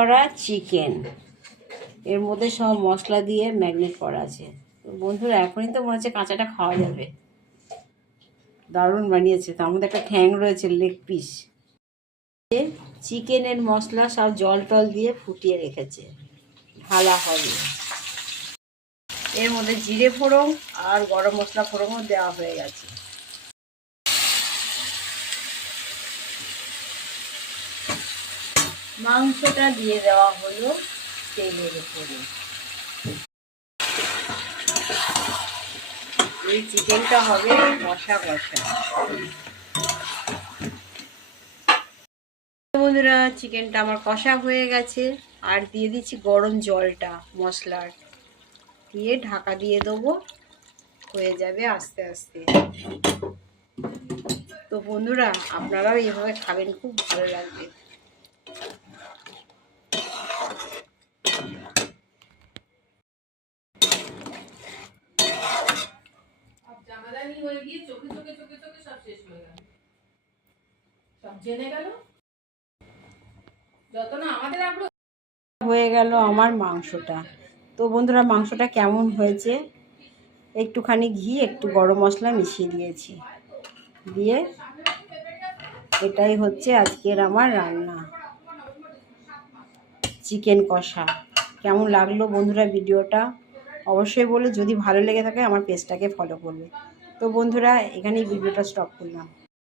করা চিকেন, এর মধ্যে সব মশলা দিয়ে ম্যারিনেট করা আছে। তো বন্ধুরা এখনই তো মনে হচ্ছে কাঁচাটা খাওয়া যাবে, দারুণ বানিয়েছে। তার মধ্যে একটা ঠ্যাং রয়েছে, লেগ পিস। চিকেনের মশলা সব জল টল দিয়ে ফুটিয়ে রেখেছে, ঢালা হবে। এর মধ্যে জিরে ফোড়ন আর গরম মশলা ফোড়নও দেওয়া হয়ে গেছে। মাংসটা দিয়ে দেওয়া হলো তেলের উপরে। এই চিকেনটা হবে কষা কষা। বন্ধুরা চিকেনটা আমার কষা হয়ে গেছে, আর দিয়ে দিচ্ছি গরম জলটা মশলার দিয়ে, ঢাকা দিয়ে দেবো, হয়ে যাবে আস্তে আস্তে। তো বন্ধুরা আপনারাও এইভাবে খাবেন, খুব ভালো লাগবে। হয়ে গেল আমার মাংসটা। তো বন্ধুরা মাংসটা কেমন হয়েছে, একটুখানি ঘি একটু গরম মশলা মিশিয়ে দিয়েছি, দিয়ে এটাই হচ্ছে আজকের আমার রান্না, চিকেন কষা। কেমন লাগলো বন্ধুরা ভিডিওটা অবশ্যই বলে, যদি ভালো লেগে থাকে আমার পেজটাকে ফলো করবে। তো বন্ধুরা এখানেই ভিডিওটা স্টপ করলাম।